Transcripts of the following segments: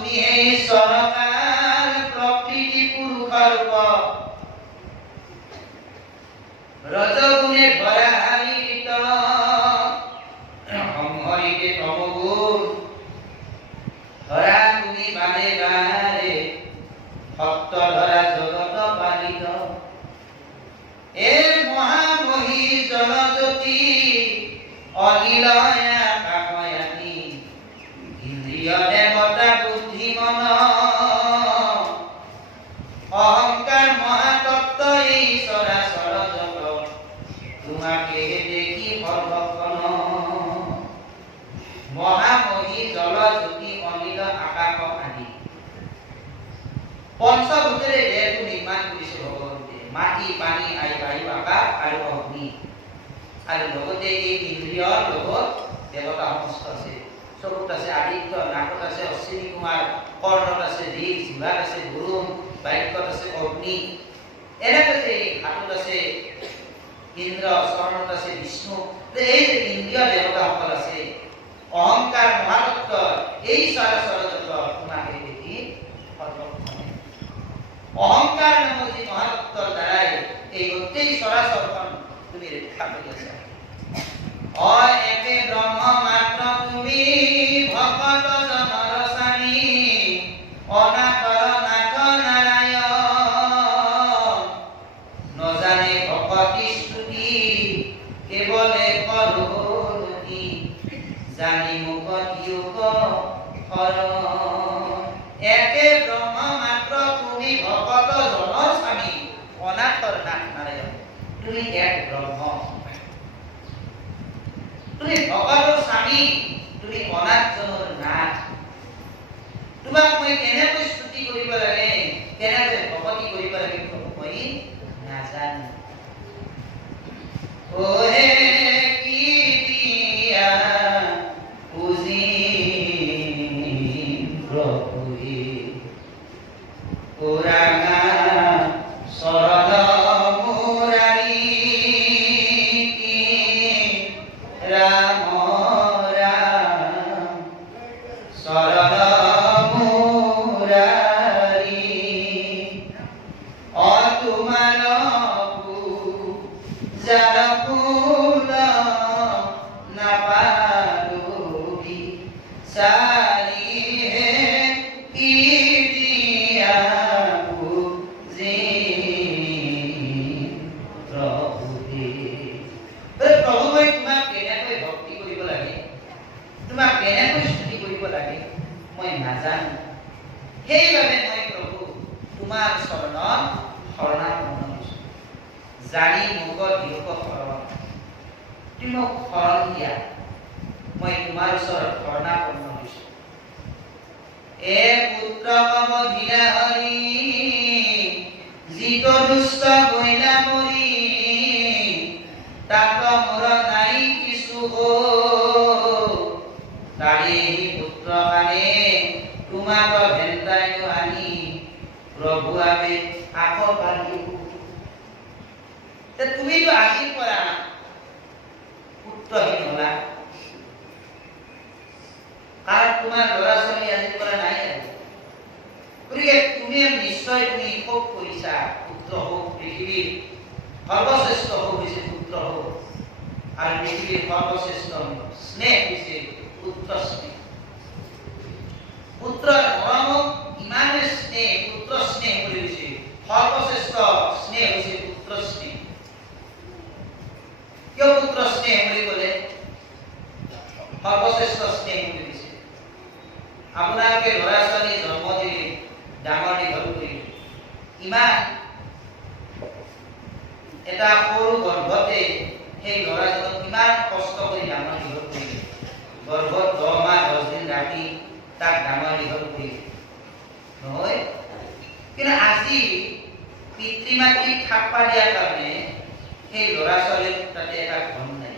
তুমি এই চৰকাৰ প্ৰকৃতি পুৰুষৰ ৰূপ ৰজগুণে ভৰা হাৰিত সংহৰিতে তমগুণ ধৰা তুমি বাৰে বাৰে ভক্ত ধৰা জগত পালিত এ মহামহী জলজ্যোতি অনিলয়া কাকয়ানী ইন্দ্ৰিয় দেৱতা বুদ্ধি মন অহংকাৰ মহাতত্ত্ব এই চৰাচৰ জগত তোমাকে দেখি সৰ্বক্ষণ মহামহী জলজ্যোতি অনিল আকাশ আদি পঞ্চভূতেৰে দেহটো নিৰ্মাণ কৰিছে ভগৱন্তে মাটি পানী বায়ু আকাশ আৰু অগ্নি আৰু লগতে এই ইন্দ্ৰিয়ৰ লগত দেৱতা সমস্ত আছে চকুত আছে আদিত্য নাকত আছে অশ্বিনী কুমাৰ কৰ্ণত আছে ঋক জিভাত আছে বৰুণ বাক্যত আছে অগ্নি এনেকৈ হাতত আছে ইন্দ্ৰ চৰণত আছে বিষ্ণু এই যে ইন্দ্ৰিয় দেৱতাসকল আছে অহংকাৰ মহাতত্ত্ব এই চৰাচৰ জগত তোমাকে দেখি সৰ্বক্ষণে অহংকাৰ নামৰ যি মহাতত্ত্বৰ দ্বাৰাই এই গোটেই চৰাচৰখন তুমি ৰক্ষা কৰি আছা একে ব্ৰহ্ম মাত্ৰ তুমি ভকত জনৰ স্বামী অনাথৰ নাথ নাৰায়ণ নজানে ভকতি স্তুতি কেৱলে কৰোতি জানি মুখত যোগ হৰণ একে ব্ৰহ্ম মাত্ৰ তুমি ভকত জনৰ স্বামী অনাথৰ নাথ নাৰায়ণ তুমি এক ব্ৰহ্ম তুমি ভগতৰ স্বামী তুমি অনাথজনৰ নাথ তোমাক মই কেনেকৈ স্তুতি কৰিব লাগে কেনেকৈ ভকতি কৰিব লাগে মই নাজানো ওহে কি দিয়া পুজিম প্ৰভুৱে পুৰাণা শৰদ মুৰাৰী ৰাম ৰাম শৰদ মুৰাৰী তোমাৰ যাৰ ফুল নাপালোবি চাৰি হে কি দিয়া পুজিম প্ৰভুৱে প্ৰভু মই তোমাক কেনেকৈ ভক্তি কৰিব লাগে তোমাক কেনেকৈ স্তুতি কৰিব লাগে মই নাজানো সেইবাবে মই প্ৰভু তোমাৰ চৰণত শৰণাপন্ন হৈছো জানি মুখত দিয়ক শৰণ তুমি মোক শৰণ দিয়া মই তোমাৰ ওচৰত শৰণাপন্ন হৈছো এ পুত্ৰ কব ধিলা হৰি যিটো দুষ্ট গৈলা মৰি তাত মোৰ নাই কিছু তাৰে পুত্ৰ কানে তোমাক ভেন্তাই আনি প্ৰভু আমি আকৌ পালি তুমিতো আজিৰ পৰা পুত্ৰহীন হলা কাৰণ তোমাৰ ল'ৰা ছোৱালী আজিৰ পৰা নাই গতিকে তুমি নিশ্চয় তুমি শোক কৰিছা পুত্ৰ হওক পৃথিৱীৰ সৰ্বশ্ৰেষ্ঠ হওক হৈছে পুত্ৰ হওক আৰু পৃথিৱীৰ সৰ্বশ্ৰেষ্ঠ স্নেহ হৈছে পুত্ৰ স্নেহ পুত্ৰৰ মৰমক ইমানে স্নেহ পুত্ৰ স্নেহ বুলি হৈছে সৰ্বশ্ৰেষ্ঠ স্নেহ হৈছে পুত্ৰ স্নেহ কিয় পুত্ৰ স্নেহ বুলি ক'লে সৰ্বশ্ৰেষ্ঠ স্নেহ বুলি দিছে আপোনালোকে ল'ৰা ছোৱালী জন্ম দিলে ডাঙৰ দীঘল কৰিলে ইমান এটা সৰু গৰ্ভতে সেই ল'ৰাজনক কিমান কষ্ট কৰি ডাঙৰ দীঘল কৰিলে গৰ্ভত 10 মাহ 10 দিন ৰাখি তাক ডাঙৰ দীঘল কৰিলে নহয় কিন্তু আজি পিতৃ মাতৃক থাপ্পা দিয়াৰ কাৰণে সেই ল'ৰা ছোৱালীৰ তাতে এটা ধন নাই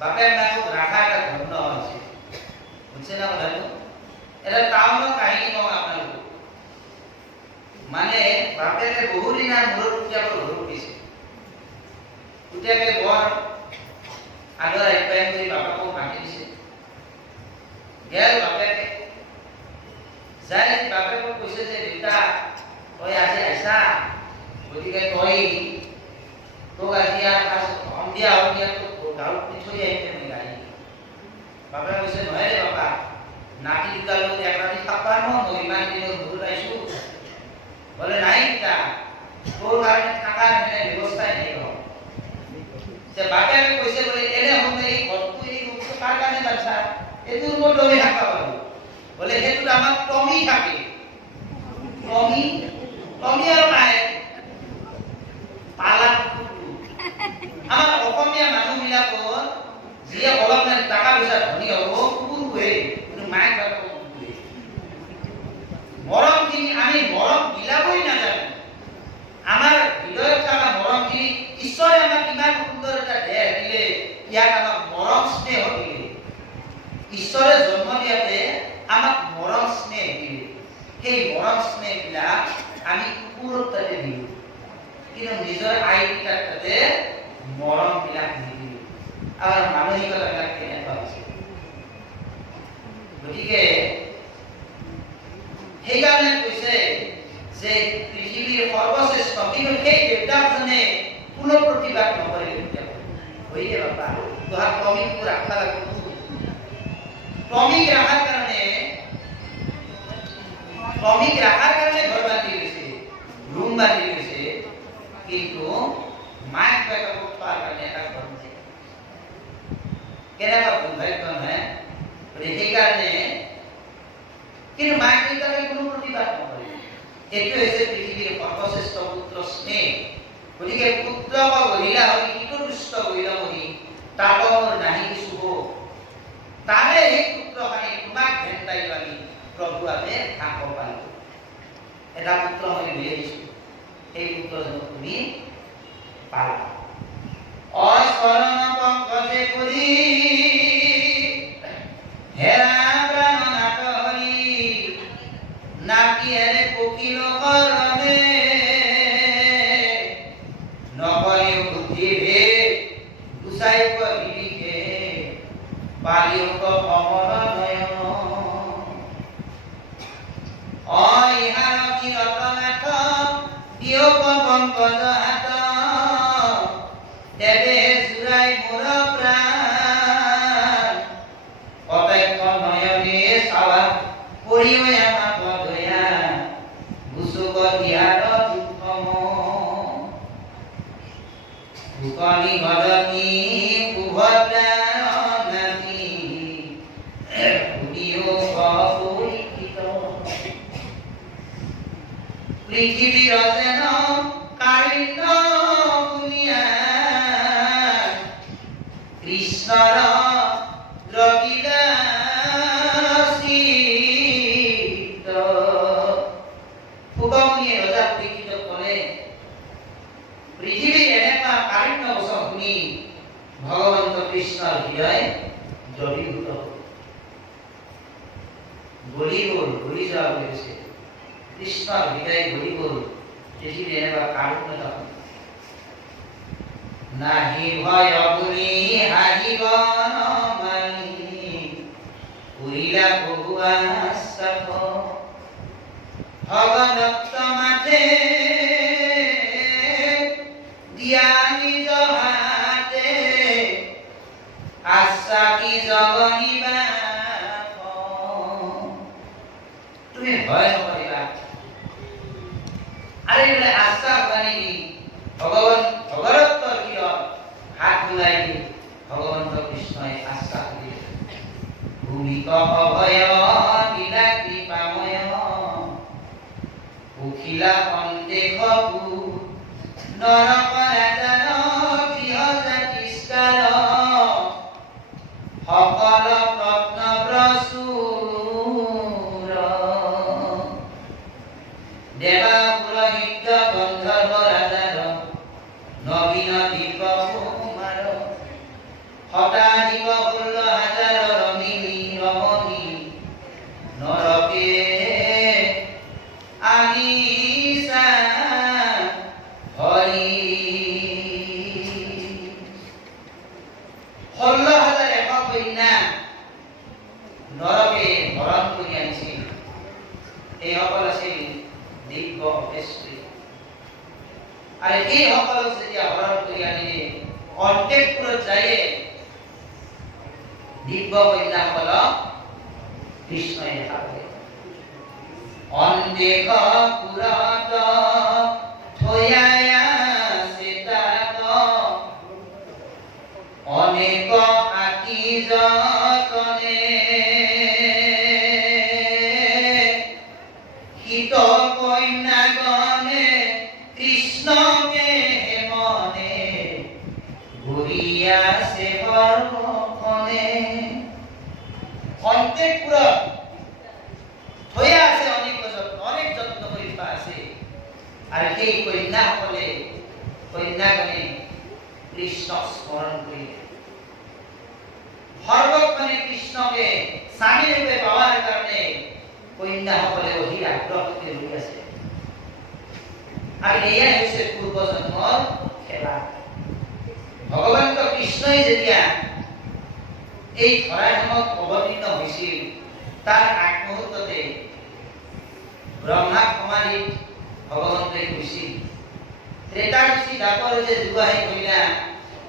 বাপেৰ মাকক ৰাখা এটা ধন হৈছে বুজিছে না কথাটো এটা টাউনৰ কাহিনী কওঁ আপোনালোকক মানে বাপেকে বহু দিনৰ মূৰত পুতেকৰ ঘৰত গৈছে পুতেকে বৰ আদৰ আপ্যায়ন কৰি বাপেকক মাতি দিছে গেল বাপেকে যাই বাপেকক কৈছে যে দেউতা তই আজি আইছা গতিকে তই তোক আজি সন্ধিয়া সন্ধিয়া তোক গাঁৱত থৈ আহিছে মই গাড়ী বাপে কৈছে নহয় ৰে বাপা নাতি দুটা লগত এক ৰাতি থাকবা মই ইমান দিনৰ ঘৰত আহিছো বলে নাই দেউতা তোৰ কাৰণে থাকাৰ ব্যৱস্থাই নাই যে বাপে কৈছে বলে এনে হলে এই ঘৰটো এই ৰূপটো কাৰ কাৰণে বাচ্চা এইটো মই দৌৰি থাকবা পাৰো বলে সেইটোত আমাৰ টমি থাকে টমি আৰু নাই পালা আমাৰ অসমীয়া মানুহবিলাকৰ যিয়ে অলপমান টাকা পইচা ধনী হ'ব কুকুৰটোৱে কিন্তু মাক বাপেকক কুকুৰটোৱে মৰমখিনি আমি মৰম বিলাবই নাজানো আমাৰ হৃদয়ত থকা মৰমখিনি ঈশ্বৰে আমাক ইমান সুন্দৰ এটা দেহ দিলে ইয়াক আমাক মৰম স্নেহ দিলে ঈশ্বৰে জন্ম দিয়াতে আমাক মৰম স্নেহ দিলে সেই মৰম স্নেহবিলাক আমি কুকুৰৰ তাতে দিলোঁ কিন্তু নিজৰ আইতাৰ তাতে মৰমবিলাক নিদিলোঁ আমাৰ মানসিকতাবিলাক কেনেকুৱা হৈছে গতিকে সেইকাৰণে কৈছে যে পৃথিৱীৰ সৰ্বশ্ৰেষ্ঠ কিন্তু সেই দেৱতাজনে কোনো প্ৰতিবাদ নকৰিলে হইয়ে বাপা তোহাৰ টমিকো ৰাখবা লাগিব টমিক ৰাখাৰ কাৰণে ঘৰ বান্ধি লৈছে ৰুম বান্ধি লৈছে কিন্তু মাক বাপেকক থোৱাৰ কাৰণে এটা ঘৰ দিছে কেনেকুৱা দুৰ্ভাগ্য নহয় সেইকাৰণে কিন্তু মাক দেউতাকে কোনো প্ৰতিবাদ নকৰে এইটো হৈছে পৃথিৱীৰ সৰ্বশ্ৰেষ্ঠ পুত্ৰ স্নেহ গতিকে পুত্ৰক গঢ়িলা হলি কিটো দুষ্ট গঢ়িলা মৰি তাত মোৰ নাহি কিছু হোক তাৰে সেই পুত্ৰখানি তোমাক ভেন্টাই পালি প্ৰভু আমি থাক পালো এটা পুত্ৰ মই লৈ আহিছো সেই পুত্ৰজনক তুমি পালা অচৰণ পংকজে কৰি হেৰা প্ৰাণ নাট হৰি নাকি এনে পকিল কৰণে নকৰিও বুদ্ধি ভেদ গুচাই পঢ়িলিকে পালিও কমল নয়ন ইহাৰ কি ৰতনাথ দিয় পংকজ হাত দেৱে জুৰাই মোৰ প্ৰাণ কটাক্ষ নয়নে চাৱা পৰিও আমাক দয়া গুচুক দিয়াৰ দুখম ভূকনি গদনী সুভদ্ৰা নাতি সুদিও পৰিচিত পৃথিৱীৰ যেন কাৰিণ্য শুনিয়া কৃষ্ণৰ দ্ৰবিলা চিত সুগমনীয়ে ৰজা পৰীক্ষিত কৰে পৃথিৱীৰ এনেকুৱা কাৰিণ্য বচন শুনি ভগৱন্ত কৃষ্ণৰ হৃদয় দ্ৰৱীভূত গলি যোৱা বুলি কৈছে কৃষ্ণৰ হৃদয় গলি গল পৃথিৱীৰ এনেকুৱা কাৰুণ্যতা নাহি ভয় বুলি হাঁহিব মানি উৰিলা বহুৱা চাপ ভগদত্ত মাথে দিয়া নিজ হাতে আশ্বাসী জগনিবা তুমি ভয় নকৰিবা আৰে বলে আশ্বাস বাণী ভগদত্তৰ শিৰত হাত বুলাই দি ভগৱন্ত কৃষ্ণই আশ্বাস দিলে ভূমিক অভয় দিলা কৃপাময় উখিলা অন্তেশ নৰক ৰাজাৰ গৃহ জাতিষ্কাৰ সকল ৰত্ন প্ৰচুৰ দেৱা পুৰোহিত গন্ধৰ্ব ৰাজাৰ নবীন দীপ কুমাৰ শতাধিক 16,000 ৰমিনী ৰমণী নৰকে আনিছা হৰি 16,100 কন্যা নৰকে হৰণ কৰি আনিছিল এইসকল আছিল দিব্য অপেশ্ৰী। আৰু এইসকলক যেতিয়া হৰণ কৰি আনিলে অন্তেপুৰত যায়ে দিব্য কন্যাসকলক কৃষ্ণই দেখা পালে। অন্দেখ পুৰত থৈয়া সীতাক অনেক আতি যতনে হিত কন্যাগণে কৃষ্ণকে মনে ঘূৰিয়াছে সৰ্বক্ষণে। অন্তেপুৰত থৈয়া আছে অনেক যত্ন কৰি থোৱা আছে। আৰু সেই কন্যাগণে কৃষ্ণক স্মৰণ কৰিলে। সৰ্বক্ষণে কৃষ্ণকে স্বামী ৰূপে পাৱাৰ কাৰণে কন্যাসকলে অধীৰ আগ্ৰহতে ৰৈ আছে। আৰু এয়াই হৈছে পূৰ্বজন্মৰ খেলা। ভগৱন্ত কৃষ্ণই যেতিয়া এই ধৰাধামত অৱতীৰ্ণ হৈছিল তাৰ আগমুহূৰ্ততে ব্ৰহ্মাক সমাধিত ভগৱন্তই কৈছিল, ত্ৰেতাদশী দাপৰ যে যুগাহী কইলা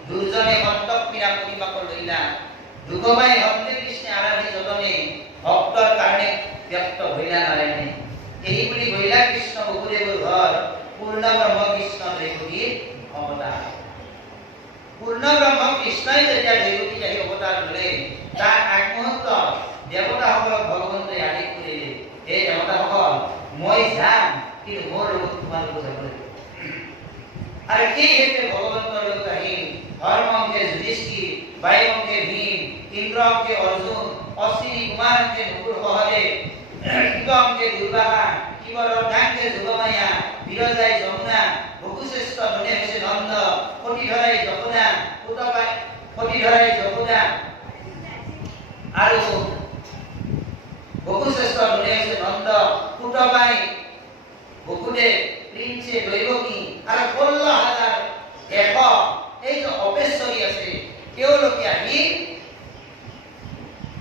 দুৰ্জনে সন্তক পীড়া পৰিপাকৰ লইলা দুগবাই হন্তে কৃষ্ণে আৰাধি যতনে ভক্তৰ কাৰণে ব্যক্ত হইলা নাৰায়ণে। এই বুলি হইলা কৃষ্ণ বসুদেৱৰ ঘৰ পূৰ্ণ ব্ৰহ্ম কৃষ্ণ দৈৱকীৰ অৱতাৰ। পূৰ্ণ ব্ৰহ্ম কৃষ্ণই যেতিয়া দৈৱকীত আহি অৱতাৰ ল'লে তাৰ আগমুহূৰ্তত দেৱতাসকলক ভগৱন্তই আদেশ কৰিলে, হে দেৱতাসকল, মই যাম, কিন্তু মোৰ লগত তোমালোক যাব লাগিব। আৰু সেইহেতু ভগৱন্তৰ লগত আহিল ধৰ্মকে যুধিষ্ঠিৰ, বায়ুকে ভীম, ইন্দ্ৰকে অৰ্জুন, অশ্বিনী কুমাৰকে নকুল সহদেৱ, শিৱকে দুৰ্বাসা, শিৱৰ অৰ্ধাংকে যোগমায়া, বিৰজাই যমুনা, বকুশ্ৰেষ্ঠ ধনে হৈছে নন্দ, সতীধৰাই যশোদা, সতীধৰাই যশোদা আৰু বকুশ্ৰেষ্ঠ ধনে হৈছে নন্দ, পুতবাই বসুদেৱ, প্ৰিন্সে দৈৱকী আৰু 16,100 এই যে অপেশ্বৰী আছে তেওঁলোকে আহি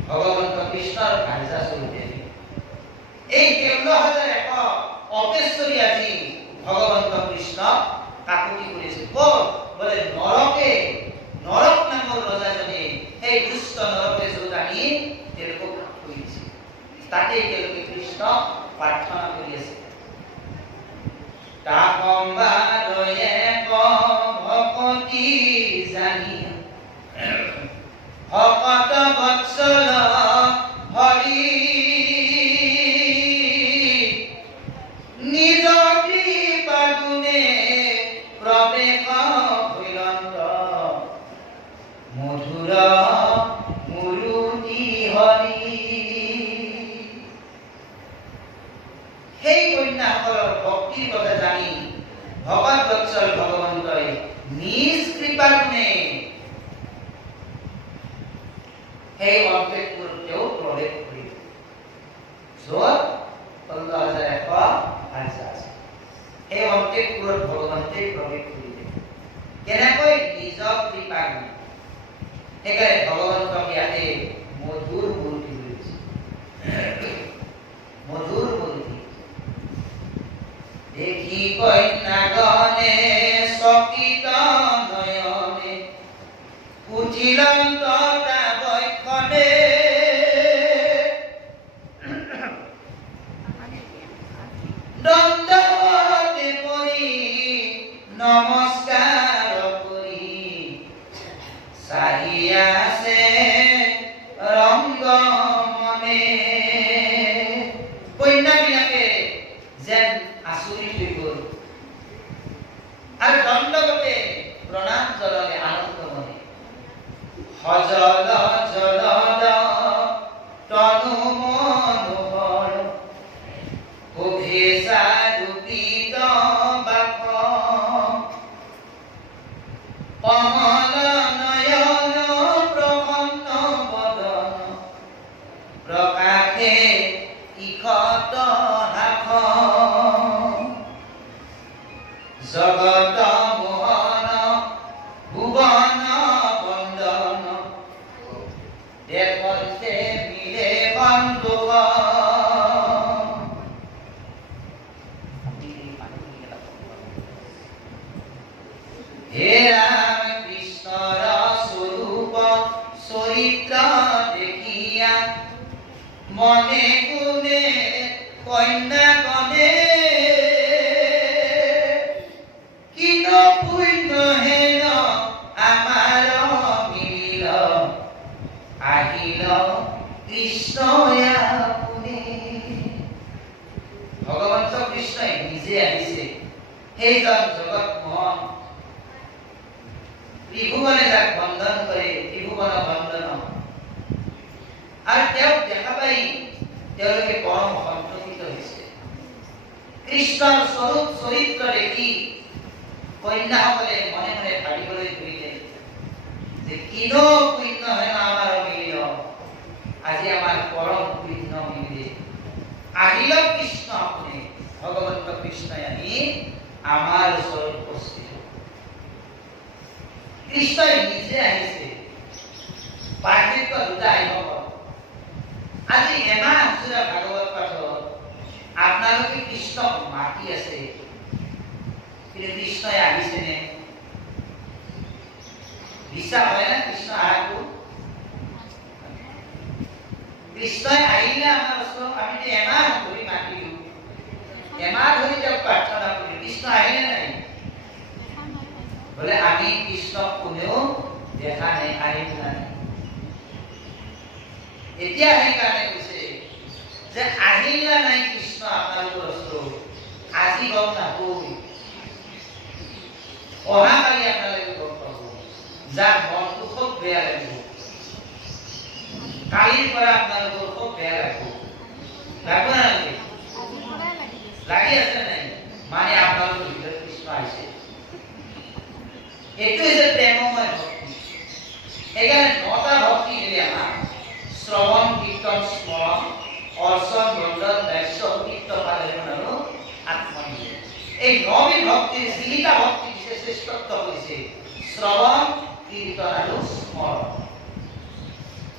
ভগৱন্ত কৃষ্ণৰ কাৰ্যাচৰূপে এই 16,100 অপেশ্বৰী আজি ভগৱন্ত কৃষ্ণক কাকুতি কৰিছে। ক'ত? বোলে নৰক নামৰ ৰজাজনে সেই দুষ্ট নৰকে য'ত আনি তেওঁলোকক থৈ দিছে তাতেই তেওঁলোকে কৃষ্ণক প্ৰাৰ্থনা কৰি আছে। তাকম্বাৰয়ে ভকতি জানি ভকত বৎসল হৰি নিজ কৃপা গুণে প্ৰৱেশ হৈলন্ত মধুৰ মুৰুতি হৰি। সেই কন্যাসকলৰ ভক্তিৰ কথা জানি ভগত বৎসল ভগৱন্তই নিজ কৃপা গুণে সেই অন্তঃপুৰত তেওঁ প্ৰৱেশ কৰিলে, য'ত 16,100 আৰ্যা আছে। সেই অন্তঃপুৰত ভগৱন্তই প্ৰৱেশ কৰিলে কেনেকৈ? নিজ কৃপা গুণে। সেইকাৰণে ভগৱন্তক ইয়াতে মধুৰ মূৰ্তি বুলি কৈছে। মধুৰ মূৰ্তি দেখি কন্যাগণে চকিত নয়নে উঠিলন্ত বক্ষণে দণ্ডৱতে পৰি নমস্কাৰ কৰি চাহি আছে ৰংগ মনে। কন্যাবিলাকে যেন আচৰিত হৈ গ'ল আৰু দণ্ডৱতে প্ৰণাম জনালে আনন্দ মনে। সজল জলদ তনু মনোহৰ অভিষা দুপিত বাখ কমল নয়ন প্ৰসন্ন বদন প্ৰকাশে ইখত হাখ জগত মোহন ভুৱন বন্দন দেখন্তে মিলে বন্ধুৱ মনে গুণে কন্যা গণে কিন পুণ্য হেন আমাৰ মিলিল আহিল কৃষ্ণ আপুনি। ভগৱন্ত কৃষ্ণই নিজে আহিছে, সেইজন জগত মোহন ত্ৰিভুৱনে যাক বন্ধন কৰে, ত্ৰিভুৱন বন্ধন। আৰু তেওঁক দেখা পাই তেওঁলোকে পৰম সন্তোষিত হৈছে। কৃষ্ণৰ স্বৰূপ চৰিত্ৰ দেখি কন্যাসকলে মনে মনে ভাবিবলৈ ধৰিলে যে কিনো পুণ্য হেন আমাৰ মিলিল, আজি আমাৰ পৰম পুণ্য মিলিলে। আহিল কৃষ্ণ আপুনি, ভগৱন্ত কৃষ্ণই আহি আমাৰ ওচৰত উপস্থিত। কৃষ্ণই নিজে আহিছে, পাৰ্থক্য দুটা আহিব। আজি এমাহ জোৰা ভাগৱত পাঠত আপোনালোকে কৃষ্ণক মাতি আছে, কিন্তু কৃষ্ণই আহিছেনে? বিশ্বাস হয় না কৃষ্ণ আহাটো? কৃষ্ণই আহিলে আমাৰ ওচৰত, আমি এমাহ ধৰি মাতিলো, এমাহ ধৰি তেওঁক প্ৰাৰ্থনা কৰিলো, কৃষ্ণ আহিলে নাই? বোলে আমি কৃষ্ণক কোনেও দেখা নাই, আহিল নাই। এতিয়া সেইকাৰণে কৈছে যে আহিল না নাই কৃষ্ণ আপোনালোকৰ ওচৰত, আজি গম নাপাব, অহাকালি আপোনালোকে গম পাব, যাৰ মনটো খুব বেয়া লাগিব। কালিৰ পৰা আপোনালোকৰ খুব বেয়া লাগিব, লাগিব নালাগে? লাগি আছে নাই? মানে আপোনালোকৰ ভিতৰত কৃষ্ণ আহিছে। এইটো হৈছে প্ৰেমময় ভক্তি। সেইকাৰণে 9টা ভক্তি দিলে আমাক, শ্ৰৱণ, কীৰ্তন, স্মৰণ, অৰ্চন, বন্দন, দাস্য, কীৰ্ত, পালন আৰু আত্মনিবেদন। এই 9বিধ ভক্তিৰ যিকেইটা ভক্তি দিছে, শ্ৰেষ্ঠত্ব কৰিছে শ্ৰৱণ, কীৰ্তন আৰু স্মৰণ।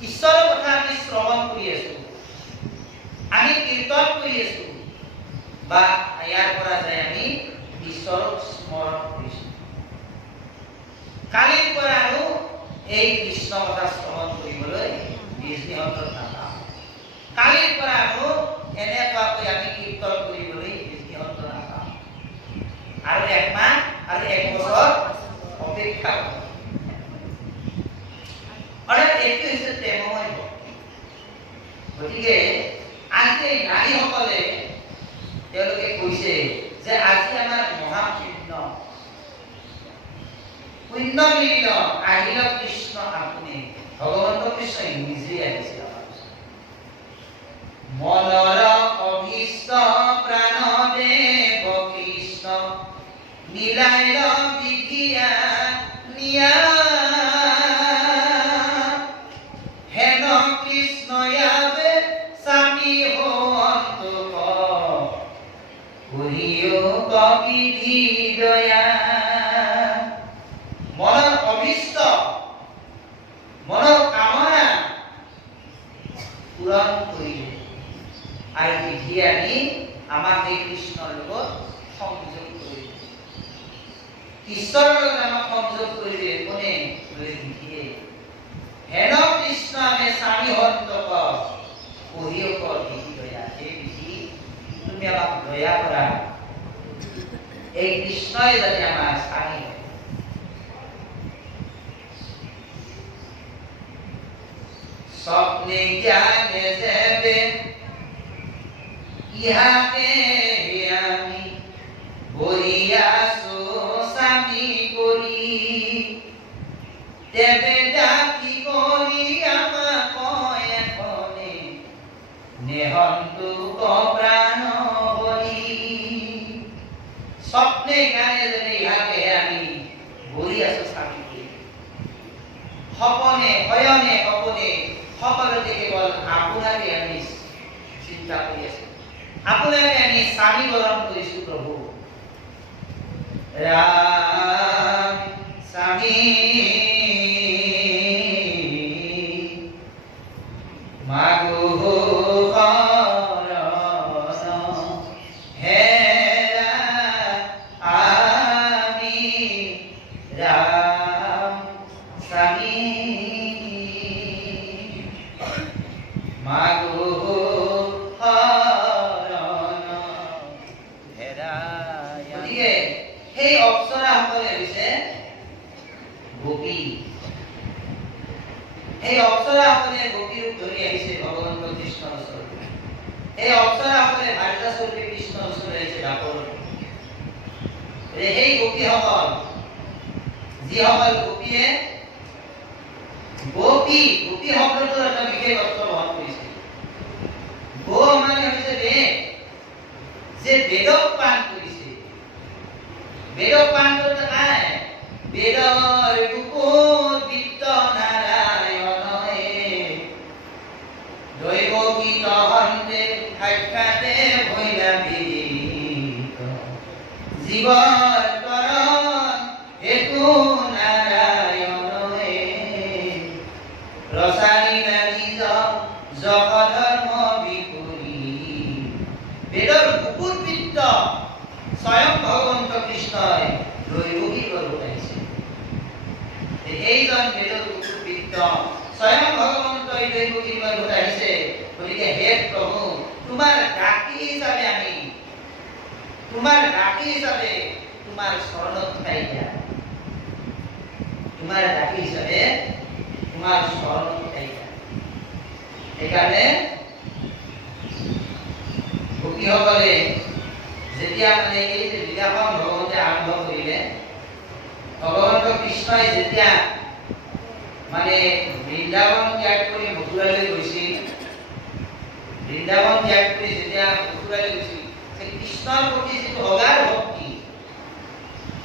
ঈশ্বৰৰ কথা আমি শ্ৰৱণ কৰি আছো, আমি কীৰ্তন কৰি আছো, বা ইয়াৰ পৰা যাই আমি ঈশ্বৰক স্মৰণ কৰিছো। কালিৰ পৰা আৰু এই কৃষ্ণ কথা শ্ৰৱণ কৰিবলৈ ডিজনীহতত নাপাম। কালিৰ পৰা আৰু এনেকুৱাকৈ আমি কীৰ্তন কৰিবলৈ ডিজনীহতত নাপাম। আৰু একমাহ আৰু 1 বছৰ অপেক্ষা কৰিম। অৰ্থাৎ এইটো হৈছে প্ৰেমময় ভক্তি। গতিকে আজি এই নাৰীসকলে তেওঁলোকে কৈছে যে আজি আমাৰ মহাপুণ্য, পুণ্য মিলিল, আহিল কৃষ্ণ আপুনি। ভগৱন্ত কৃষ্ণই নিজে আহিছে আমাৰ ওচৰত। মনৰ অভীষ্ট প্ৰাণ দেৱ কৃষ্ণ নীলাইল বিধিয়া নিয়া হেন কৃষ্ণয়াবে স্বামী হন্তক কৰিও কবিধি দয়া। মনৰ অভীষ্ট, মনৰ কামনা পূৰণ কৰিলে আৰু বিধি আনি আমাক এই কৃষ্ণৰ লগত সংযোগ কৰিলে। ঈশ্বৰৰ লগত আমাক সংযোগ কৰিলে কোনে? বিধিয়ে। হেন কৃষ্ণ আমি স্বামী হন্তক কহিও কবিধি দয়া। এই বিধি তুমি আমাক দয়া কৰা, এই কৃষ্ণই যাতে আমাৰ স্বামী হয়। স্বপ্নে জ্ঞানে যেবে ইহাতে আমি বহি আছো স্বামী কৰি, তেবে ডাকি কৰি আমাক এখনে নেহন্তুক প্ৰাণ বলি। স্বপ্নে জ্ঞানে যেবে ইহাতে আমি বহি আছো স্বামী কৰি, সপনে শয়নে সপনে সকলোতে কেৱল আপোনাকে আমি চিন্তা কৰি আছো, আপোনাকে আমি স্বামী বৰণ কৰিছো প্ৰভু। ৰাম স্বামী মাগো মাগো এই অপ্সৰাসকলে ভাৰতা স্বৰূপে কৃষ্ণৰ ওচৰলৈ আহিছে ডাকৰ। সেই গোপীসকল যিসকল গোপী শব্দটোৰ এটা বিশেষ অৰ্থ বহন কৰিছে। গো মানে হৈছে বেদ, যে বেদক পান কৰিছে। বেদক পান কৰোঁতে নাই বেদৰ বুকুত বিত্ত নাৰায়ণে দৈৱ গীত হন্তে সাক্ষাতে ভৈলা বিদিত জীৱৰ তৰণ হেতু নাৰায়ণে ৰসায়না নিজ জগধৰ্ম বিপুৰী। বেদৰ বুকুত বিত্ত স্বয়ং ভগৱন্ত কৃষ্ণই দৈৱ গীত উঠাইছে। এইজন বেদৰ বুকুত বিত্ত স্বয়ং ভগৱন্তই দৈৱ গীত উঠাইছে। গতিকে হে প্ৰভু, তোমাৰ দাসী হিচাপে আমি তোমাৰ চৰণত ঠাই দিয়া। তোমাৰ দাসী হিচাপে তোমাৰ চৰণত ঠাই দিয়া। সেইকাৰণে গোপীসকলে যেতিয়া মানে এই যে লীলাখন ভগৱন্তে আৰম্ভ কৰিলে, ভগৱন্ত কৃষ্ণই যেতিয়া মানে বৃন্দাবন ত্যাগ কৰি মথুৰালৈ গৈছিল, কৃষ্ণৰ প্ৰতি যিটো অগাধ ভক্তি,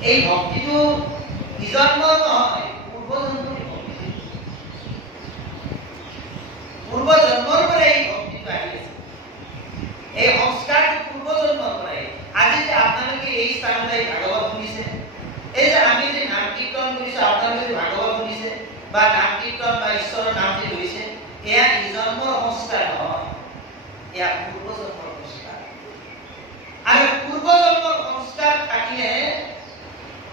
এই ভক্তিটো ইজন্মৰ নহয়, পূৰ্বজন্মৰ পৰাই এই ভক্তিটো আহি আছে। এই সংস্কাৰটো পূৰ্বজন্মৰ পৰাই। আজি যে আপোনালোকে এই স্থানতে ভাগৱত শুনিছে, এই যে আমি যে নাম কীৰ্তন কৰিছো, আপোনালোকে যে ভাগৱত শুনিছে বা নাম কীৰ্তন বা ঈশ্বৰৰ নাম যে লৈছে, এয়া ইজন্মৰ সংস্কাৰ নহয়, এয়া পূৰ্বজন্মৰ সংস্কাৰ। আৰু পূৰ্বজন্মৰ সংস্কাৰ থাকিলে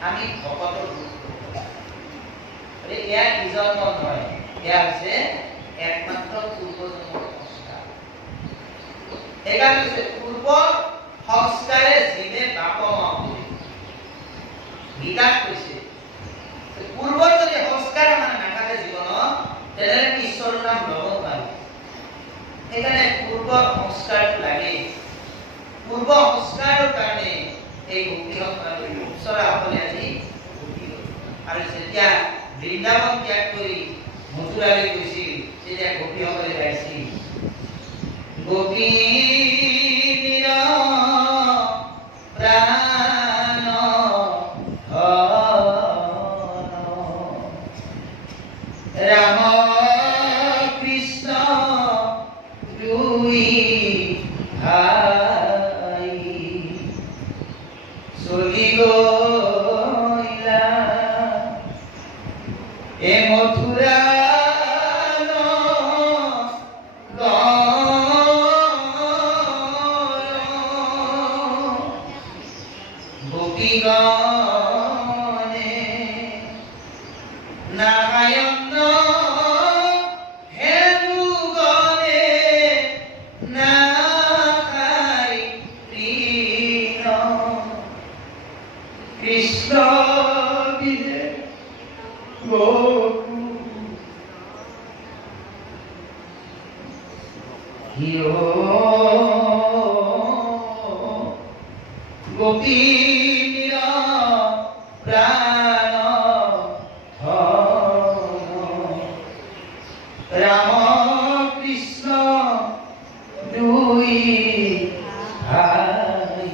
আমি ভকতৰ ৰূপ পাম। এয়া ইজন্মৰ নহয়, এয়া হৈছে একমাত্ৰ পূৰ্বজন্মৰ সংস্কাৰ। সেইকাৰণে হৈছে পূৰ্ব সংস্কাৰে জীৱে বাপমা কৰি গীতাত কৈছে, পূৰ্বৰ যদি সংস্কাৰ আমাৰ নাথাকে জীৱনত, তেনেহ'লে ঈশ্বৰৰ নাম ল'ব নোৱাৰো। সেইকাৰণে পূৰ্ব সংস্কাৰটো লাগে। পূৰ্ব সংস্কাৰৰ কাৰণে এই অপ্সৰাসকলে আজি ভক্তি হ'ল। আৰু যেতিয়া বৃন্দাবন ত্যাগ কৰি মথুৰালৈ গৈছিল, তেতিয়া গোপীসকলে গাইছিল, গোপী প্ৰাণ ৰাম কৃষ্ণ দুই ভাই চলি গইলা এ মথুৰা গোপীগণে নারায়ণ হেতু গণে নাখাই তৃণ কৃষ্ণ বিজে গোপী প্রাণ রাম কৃষ্ণ দুই ভাই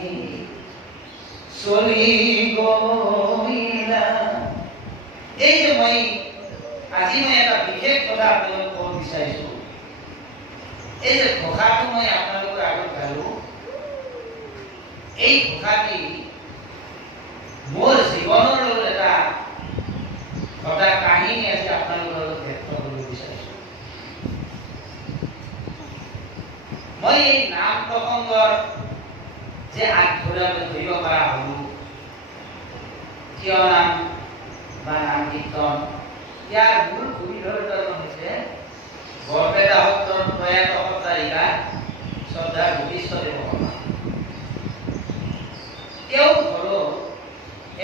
চলি গইলা। এই যে আজি মই এটা বিশেষ কথা আপোনালোকক ক'ব বিচাৰিছো। এই যে ঘোষাটো মই আপোনালোকৰ আগত গালো, এই ঘোষাটি মোৰ জীৱনৰ লগত এটা ঘটা কাহিনী আছে, আপোনালোকৰ লগত ব্যক্ত কৰিব বিচাৰিছো। মই এই নাম প্ৰসংগৰ যে ধৰিব পৰা হলো, কিয় নাম বা নাম কীৰ্তন, ইয়াৰ মূল ভূমিধৰ্ম হৈছে বৰপেটা সত্ৰৰ প্ৰয়াত সত্ৰাধিকাৰ শ্ৰদ্ধা ভূপেশ্বৰদেৱ শৰ্মা। তেওঁ ঘৰত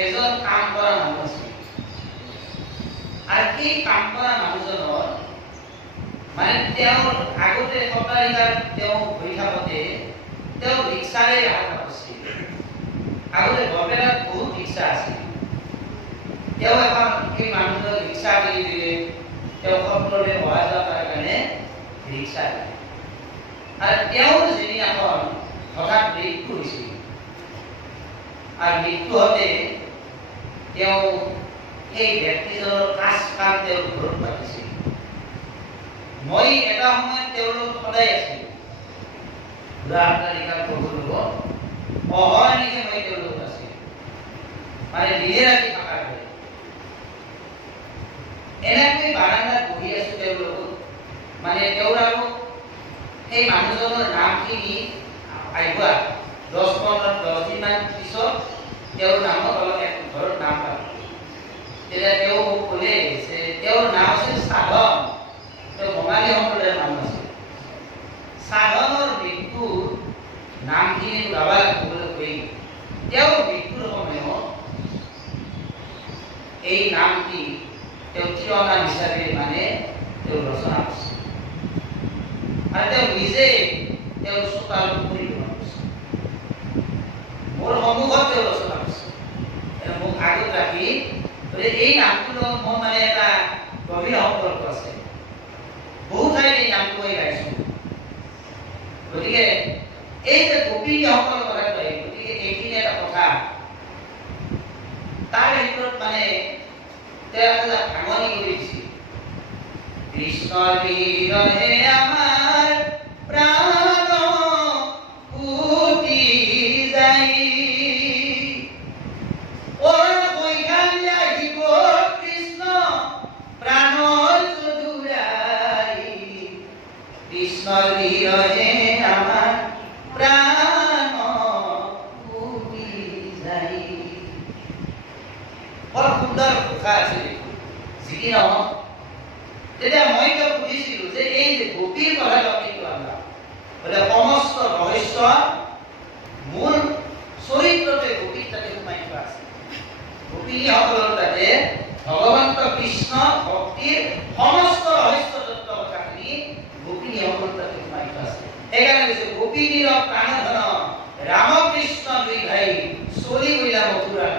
এজন কাম কৰা মানুহ আছিল, আৰু এই কাম কৰা মানুহজনৰ মানে তেওঁৰ আগতে সপ্তাহিকাৰ তেওঁ হৈ থাকোঁতে তেওঁ ৰিক্সাৰে অহা কৰিছিল। আগতে বৰপেটাত বহুত ৰিক্সা আছিল। তেওঁ এখন সেই মানুহজনক ৰিক্সা কৰি দিলে, তেওঁ সত্ৰলৈ অহা যোৱা কৰাৰ কাৰণে ৰিক্সা দিলে। আৰু তেওঁৰ যিদিনাখন হঠাৎ মৃত্যু হৈছিল, আৰু মৃত্যু হওঁতে তেওঁ সেই ব্যক্তিজনৰ কাজ কাম তেওঁৰ ঘৰত পাতিছিল। মই এটা সময়ত তেওঁৰ লগত সদায় আছিলোঁ। প্ৰভুৰ লগত অহৰ্নিশে মই তেওঁৰ লগত আছিলোঁ, মানে দিনে ৰাতি থকাৰ দৰে। এনেকৈ বাৰান্দাত বহি আছোঁ তেওঁৰ লগত, মানে তেওঁৰ আৰু সেই মানুহজনৰ নামখিনি আহিবা 10 দিনমান পিছত তেওঁৰ নামত অলপ এক ঘৰত নাম পালোঁ। তেতিয়া তেওঁ মোক ক'লে যে তেওঁৰ নাম আছিল সাধন, তেওঁ বঙালী সম্প্ৰদায়ৰ মানুহ আছিল। সাধনৰ মৃত্যুৰ নামখিনি গাবা ক'বলৈ কৈ তেওঁৰ মৃত্যুৰ সময়ত এই নামটি তেওঁ থিয়নাম হিচাপে মানে তেওঁ ৰচনা কৰিছিল, আৰু তেওঁ নিজে তেওঁৰ চোতালত পৰিক্ৰমা কৰিছিল। মোৰ সন্মুখত তেওঁ ৰচনা কৰিছিল, মোক আগত ৰাখি এই নামটোৰ লগত মোৰ মানে এটা গভীৰ সম্পৰ্ক আছে। বহু ঠাইত এই নামটো মই গাইছোঁ। গতিকে এই যে গোপীসকলৰ কথা কয়, গতিকে এইখিনি এটা কথা। তাৰ ভিতৰত মানে তেওঁ এটা ভাঙনি কৰি দিছিল। কৃষ্ণ বিৰহে আমাৰ প্ৰাণ উটি যায়, তেতিয়া মই তেওঁক সুধিছিলোঁ যে এই যে গোপীৰ কথা কিন্তু আমৰা বোলে সমস্ত ৰহস্য মূল চৰিত্ৰতে গোপীৰ তাতে সোমাই থোৱা আছে। গোপীসকলৰ তাতে ভগৱন্ত কৃষ্ণ ভক্তিৰ সমস্ত ৰহস্য তত্ত্ব কথাখিনি গোপীসকলৰ তাতে সোমাই থোৱা আছে। সেইকাৰণে কৈছে গোপীনীৰ প্ৰাণধন ৰামকৃষ্ণ দুই ভাই চলি গইলা মথুৰা।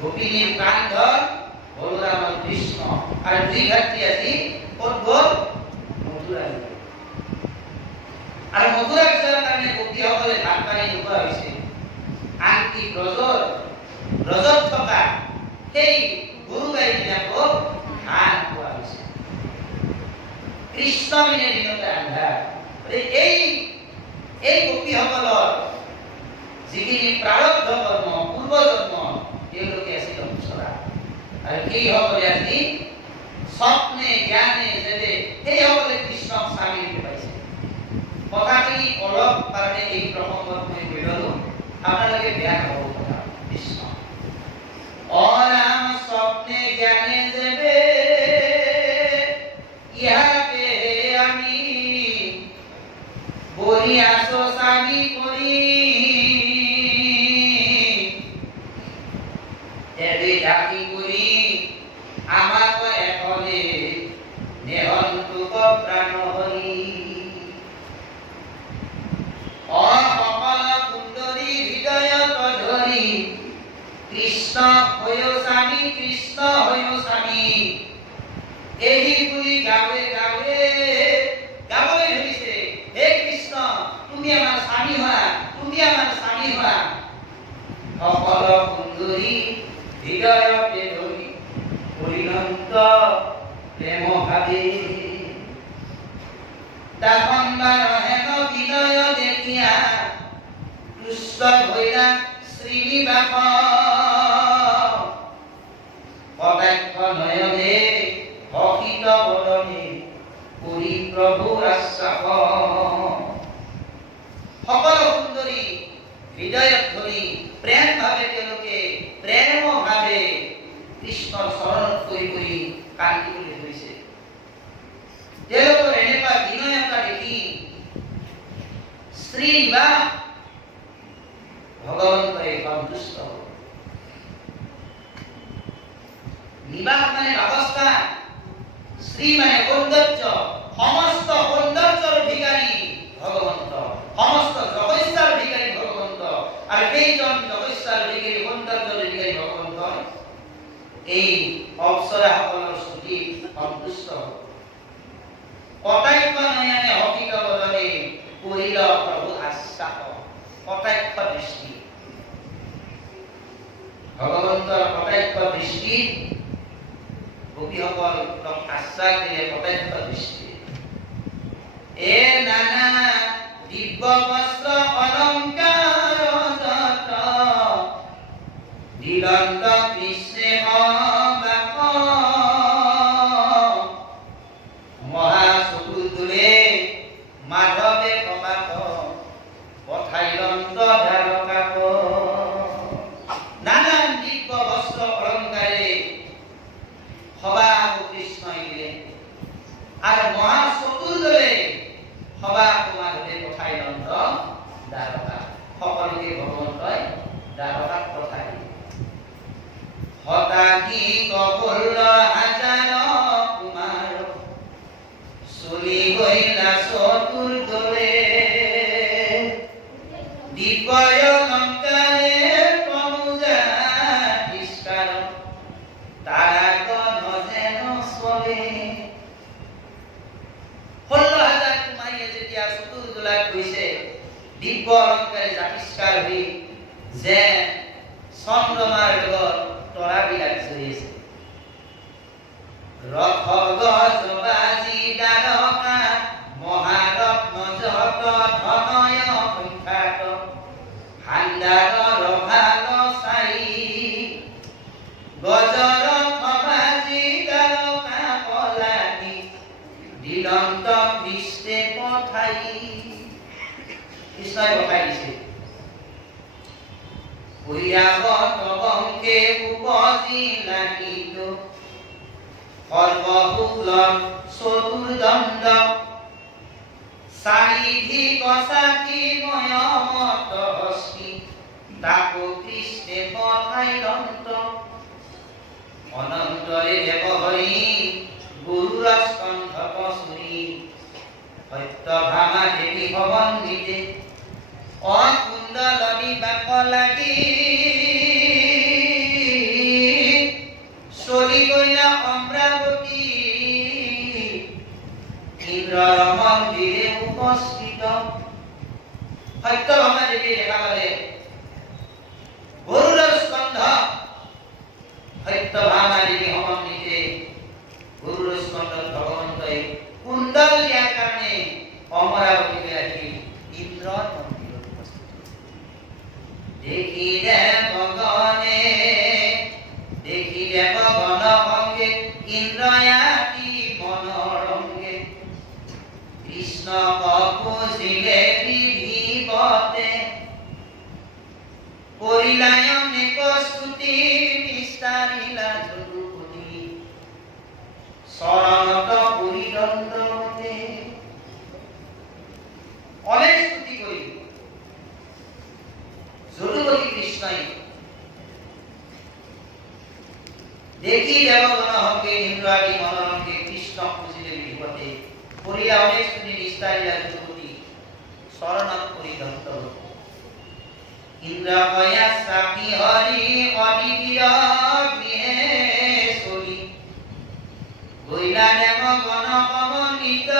গোপীনীৰ প্ৰাণধন বলৰাম কৃষ্ণ আৰু দুই ভাতৃ আজি ক'ত গ'ল? মথুৰা। আৰু মথুৰা যোৱাৰ কাৰণে গোপীসকলে ভাত পানী নোখোৱা হৈছে। আনকি ব্ৰজত থকা সেই গৰু গাইবিলাকক ধান খোৱা হৈছে। কৃষ্ণ বিনে দিনতে আন্ধাৰ। এই গোপীসকলৰ যিখিনি প্ৰাৰব্ধ কৰ্ম পূৰ্বজন্ম তেওঁলোকে আছিল অপচৰা, আৰু সেইসকলে আজি স্বপ্নে জ্ঞানে যেনে সেইসকলে কৃষ্ণক স্বামী ৰূপে পাইছে। কথাখিনি অলপ কাৰণে এই প্ৰসংগত মই কৈ ল'লো, আপোনালোকে বেয়া নহ'ব কথা। কৃষ্ণ অৰাম স্বপ্নে জ্ঞানে যেবে ইয়াতে আমি বহি আছো স্বামী কৰি এবে ডাকি কৰি আমাক এখনে নেহন্তুক প্ৰাণ হৰি। অসকল সুন্দৰী হৃদয়ত ধৰি কৃষ্ণ হৈ স্বামী, কৃষ্ণ হৈ স্বামী এই বুলি গাৱে গাৱে গাবলৈ ধৰিছে। হে কৃষ্ণ, তুমি আমাৰ স্বামী হোৱা, তুমি আমাৰ স্বামী হোৱা। সকল সুন্দৰী হৃদয়তে ধৰি পৰিণত প্ৰেম ভাবে দাসনবাৰ হেন বিনয় দেখিয়া তুষ্ট হৈলা শ্ৰীনিবাস। কটাক্ষ নয়নে হসিত বদনে কৰি প্ৰভু আশ্বাস। সকল সুন্দৰী হৃদয়ত ধৰি প্ৰেম ভাৱে তেওঁলোকে প্ৰেম ভাৱে কৃষ্ণৰ চৰণত পৰি পৰি কান্দিবলৈ ধৰিছে। তেওঁলোকৰ এনেকুৱা বিনয়তা দেখি শ্ৰীনিবাস ভগৱন্তই সন্তুষ্ট হ'ল। নিবাস মানে বাসস্থান, শ্ৰী মানে সৌন্দৰ্য, সমস্ত সৌন্দৰ্যৰ ভিখাৰী ভগৱন্ত, সমস্ত জগস্যাৰ ভিখাৰী ভগৱন্ত। আৰু সেইজন জগস্যাৰ ভিখাৰী সৌন্দৰ্যৰ ভিখাৰী ভগৱন্ত এই অপ্সৰাসকলৰ স্তুতি সন্তুষ্ট হ'ব। কটাক্ষ নয়নে হকিক বদনে কৰিল প্ৰভু আশ্বাস, কটাক্ষ দৃষ্টি ভগৱন্তৰ কটাক্ষ দৃষ্টি গোপীসকলক আশ্বাস দিলে কটাক্ষ দৃষ্টি। এ নানা দিব্য বস্ত্ৰ অলংকাৰ যত দিগন্ত কৃষ্ণে বাক মহা চকু তুলে মাধৱে প্ৰকাশ পঠাইলন্ত ধাৰকাক। নানান দিব্য বস্ত্ৰ অলংকাৰে সভা কৃষ্ণই দিলে আৰু মহা চকুৰ দৰে সভা মাধৱে পঠাইলন্ত দ্বাৰকা। সকলোকে ভগৱন্তই দ্বাৰকাত পঠাই দিলে। হতাশী কপোল হাজাৰ কুমাৰ চলি গৈলা চতুৰ দৰে দিব্য অলংকাৰে তনুজা তিস্কাৰ তাৰাক নজেন চলে। 16,000 কুমাৰীয়ে যেতিয়া চতুৰ দোলাত গৈছে দিব্য অলংকাৰে জাতিষ্কাৰ হৈ যেন চন্দ্ৰমাৰ লগত তৰাবিলাক জৰি আছে। ৰথ গজ বাজি দ্বাৰকা মহাৰত্ন যত ধনয় সংখ্যাত ভাণ্ডাৰ ৰভাল চাই গজৰথ বাজি দ্বাৰকা পলানি দিলন্ত কৃষ্ণে পঠাই। কৃষ্ণই পঠাই দিছে। কৈৰাৱত বংশে উপজি লাগিল সৰ্বশুক্ল চতুৰ্দণ্ড চাৰিধি কচাকি ময়মত হস্তি তাকো কৃষ্ণে পঠাইলন্ত। অনন্তৰে দেৱহৰি গুৰুৰ স্কন্ধক চুৰি সত্যভামা দেৱী ভৱন্বিতে অকুণ্ডলনি বাক লাগি চলি গৈলা অমৰাৱতী ইন্দ্ৰৰ মন্দিৰে উপস্থিত। সত্যভামা দেৱী দেখা পালে গৰুড়ৰ স্কন্ধ সত্যভামা দেৱী সমন্বিতে গৰুড়ৰ স্কন্ধত ভগৱন্তই কুণ্ডল দিয়াৰ কাৰণে অমৰাৱতীলৈ আহি ইন্দ্ৰৰ মন্দিৰত উপস্থিত। দেখিলে গগনে দেখিলে গগন ভংগে ইন্দ্ৰয়াতি মনোৰংগে কৃষ্ণ কপুজিলে বিধিবতে কৰিলাই অনেক স্তুতি বিস্তাৰিলা যদুপতি চৰণত পৰিদণ্ডতে। অনেক স্তুতি কৰি যদুপতি কৃষ্ণই দেখি দেৱগণ হকে ইন্দ্ৰাদি মনোৰংগে কৃষ্ণক পুজিলে বিধিবতে কৰিলা অনেক স্তুতি বিস্তাৰিলা যদুপতি চৰণত পৰিদণ্ডতে। ইন্দ্ৰ কয়া সাপি হৰি অদিতিয় গৃহে চলি গৈলা দেৱগণ সমন্বিত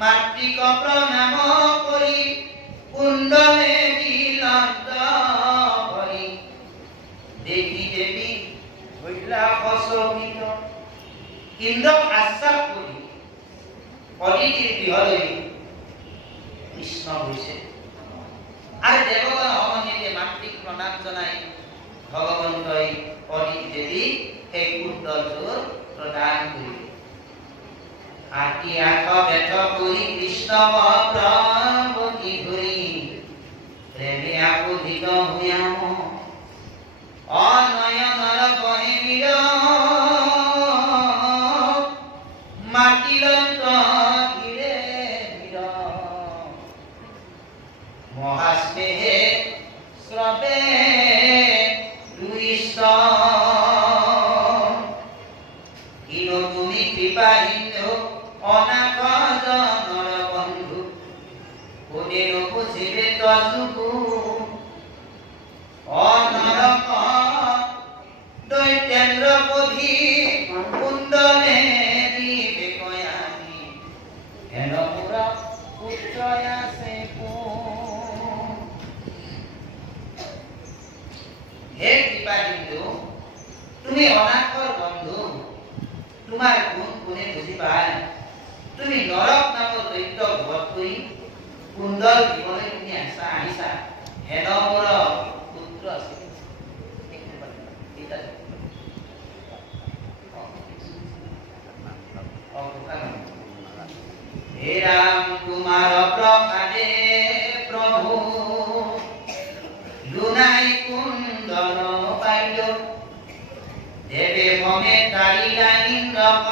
মাতৃক প্ৰণাম কৰি কুণ্ডলে দিলন্ত ভৰি দেখি দেৱী গৈলা সচকিত। ইন্দ্ৰক আশ্বাস কৰি অদিতিৰ গৃহলৈ কৃষ্ণ গৈছে আৰু দেৱগণ সমন্বিতে মাতৃক প্ৰণাম জনাই ভগৱন্তই অদিতি দেৱী সেই কুণ্ডলযোৰ প্ৰদান কৰিলে। আতি আঠ বেথ কৰি কৃষ্ণ প্ৰৱতি ধৰি প্ৰেমে আপোধিত হুয়াম অনয়নৰ বহে মীৰ মাতিলন্ত ধীৰে ধীৰ মহাস্নেহে শ্ৰৱে দুইশ কিনো যুগু অনৰক দৈত্যেন্দ্ৰ পধি কুণ্ডলে দিবেকয়ানি হেন মোৰ পুত্ৰয় আছে হে কৃপা কিন্তু তুমি অনাথৰ বন্ধু তোমাৰ গুণ কোনে বুজি পায় তুমি নৰক নামৰ দৈত্য বধ কৰি কুণ্ডল দিবলৈ তুমি আহিছা হেন মোৰ পুত্ৰ আছে হে ৰাম তোমাৰ প্ৰসাদে প্ৰভু লুনাই কুণ্ডল পাইল দেৱে ভমে তাৰিলা ইন্দ্ৰক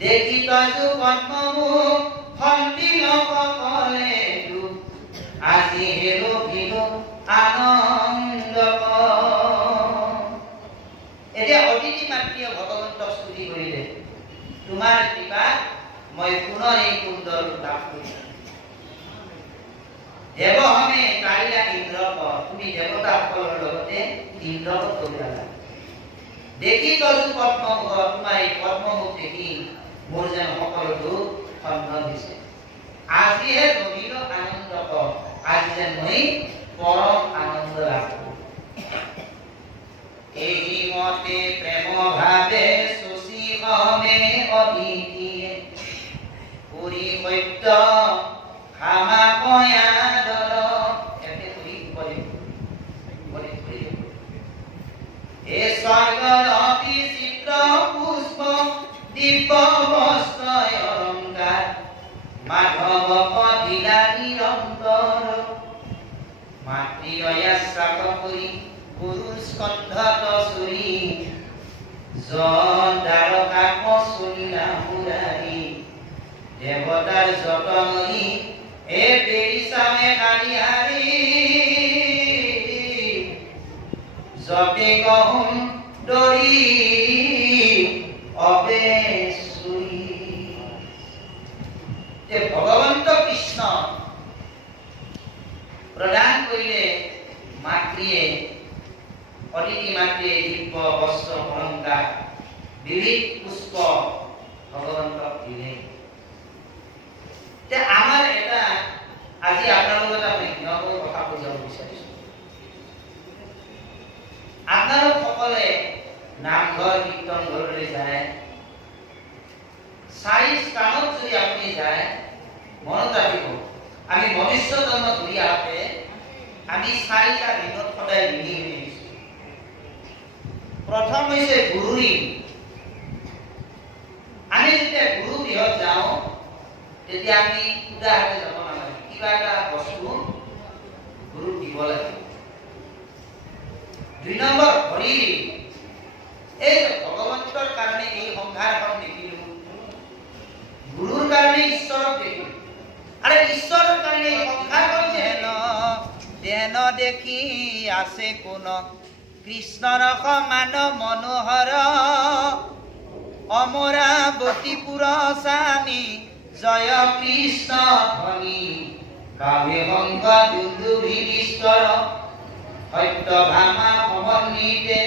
দেখি তজু পদ্মমুখ খণ্ডিল সকলে আজি হেৰো ভিনো আনন্দ এতিয়া অতিথি মাতৃয়ে ভগৱন্তক স্তুতি কৰিলে তোমাৰ কৃপা মই পুনৰ এই কুণ্ডল লাভ কৰিছো দেৱহমে তাৰিলা ইন্দ্ৰক তুমি দেৱতাসকলৰ লগতে ইন্দ্ৰক কৰিলা দেখি তজু পদ্মমুখ তোমাৰ এই পদ্মমুখ দেখি মোৰ যেন সকলো দুখ খণ্ডন হৈছে আজিহে গভীৰ আনন্দ আজি যেন মই পৰম আনন্দ লাভ কৰোঁ এই মতে প্ৰেম ভাৱে শশী হমে অতিথিয়ে পুৰী সত্য হামা পয়া দল এতে পুৰী কৰি হে স্বৰ্গৰ অতি চিত্ৰ পুষ্প দিব্য বস্ত্ৰ অলংকাৰ মাধৱ পধিলা নিৰন্তৰ মাতৃয়া শ্ৰাপ কৰি গুৰু স্কন্ধত চুৰি জন দ্বাৰকাক চুৰিলা মুৰাৰী দেৱতাৰ যতনৰি এ পেৰিচামে কালিহাৰী যতে কহুন দৰি অবেশুই যে ভগৱন্ত কৃষ্ণ প্ৰদান কৰিলে মাতৃয়ে অতিথি মাতৃয়ে দিব্য বস্ত্ৰ অলংকাৰ বিবিধ পুষ্প ভগৱন্তক দিলে আমাৰ এটা আজি আপোনালোকৰ এটা নিয়মৰ কথা কৈ যাব বিচাৰিছো আপোনালোক সকলে নামঘৰ কীৰ্তন ঘৰলৈ যায় চাৰি স্থানত যদি আপুনি যায় মনত ৰাখিব আমি মনুষ্য জন্ম ধৰি আহোঁতে আমি চাৰিটা দিনত সদায় ঋণী হৈ আহিছো প্ৰথম হৈছে গুৰু ঋণ আমি যেতিয়া গুৰু গৃহত যাওঁ তেতিয়া আমি উদাহৰণে যাব নালাগে কিবা এটা বস্তু গুৰুক দিব লাগে 2 নম্বৰ হৰি এই ভগৱন্তৰ কাৰণে এই সংসাৰখন দেখিলো গুৰুৰ কাৰণে ঈশ্বৰক দেখিলো আৰু ঈশ্বৰৰ কাৰণে এই সংসাৰখন যেন দেখি আছে কোন কৃষ্ণৰ সমান মনোহৰ অমৰাৱতীপুৰ স্বামী জয় কৃষ্ণ ধ্বনি কাৱে শংখ দুন্দুভিৰ সত্যভামা সমন্বিতে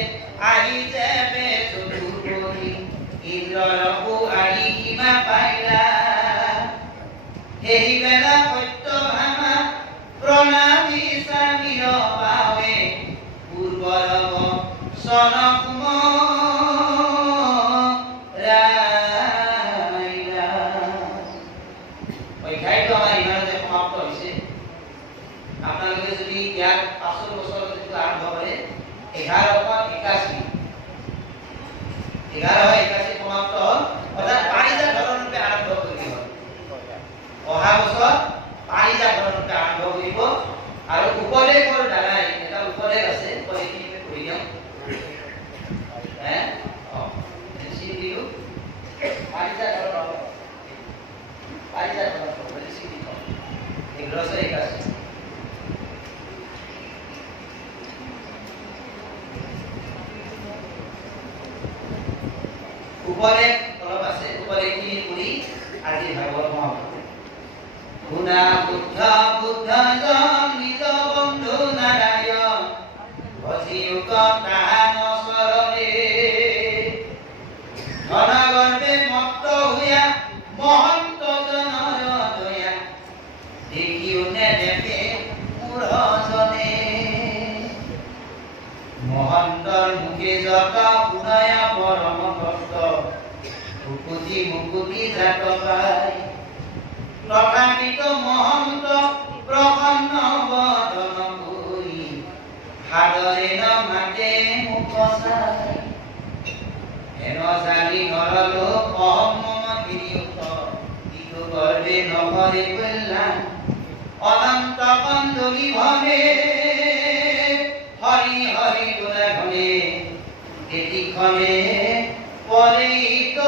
আহি যেবে চতুৰ্বৰী ইন্দ্ৰৰকো আহি কিমা পাইলা সেই বেলা সত্যভামা প্ৰণামী স্বামীৰ পাৱে পূৰ্বৰৱ চনকুম অধ্যায়টো আমাৰ ইমানতে সমাপ্ত হৈছে আপোনালোকে যদি ইয়াত 500 বছৰ যিটো আৰম্ভ কৰে 1181 সমাপ্ত অৰ্থাৎ পাৰিজাত ধৰণৰূপে আৰম্ভ কৰিব অহা বছৰ পাৰিজাত ধৰণৰূপে আৰম্ভ কৰিব আৰু উপদেশৰ দ্বাৰাই এটা উপদেশ আছে উপদেশখিনি কৰি দিওঁ দিলো পাৰিজাত ধৰণৰ উপদেশ অলপ আছে উপদেশখিনি কৰি আজি ভাগৱত সমাপ্ত শুনা বুদ্ধ বুদ্ধজন নিজ বন্ধু নাৰায়ণ ভজিউক তাহান শৰণে ধনগৰ্ভে মত্ত হইয়া মহন্ত জনৰ দয়া দেখিও নেদেখে মূঢ়জনে মহন্তৰ মুখে যত উদয়া পৰম ভক্ত মুকুতি মুকুতি জাত পায় তথাপিত মহন্ত প্ৰসন্ন বদন কৰি সাদৰে মাতে মুখ চাই হেন জালি নৰলোক অহম মম গিৰিউত ইটো গৰ্ভে নভৰে কল্যাণ অনন্ত কন্দলি ভৱে হৰি হৰি গুণ গুণে দেখিখনে পৰিত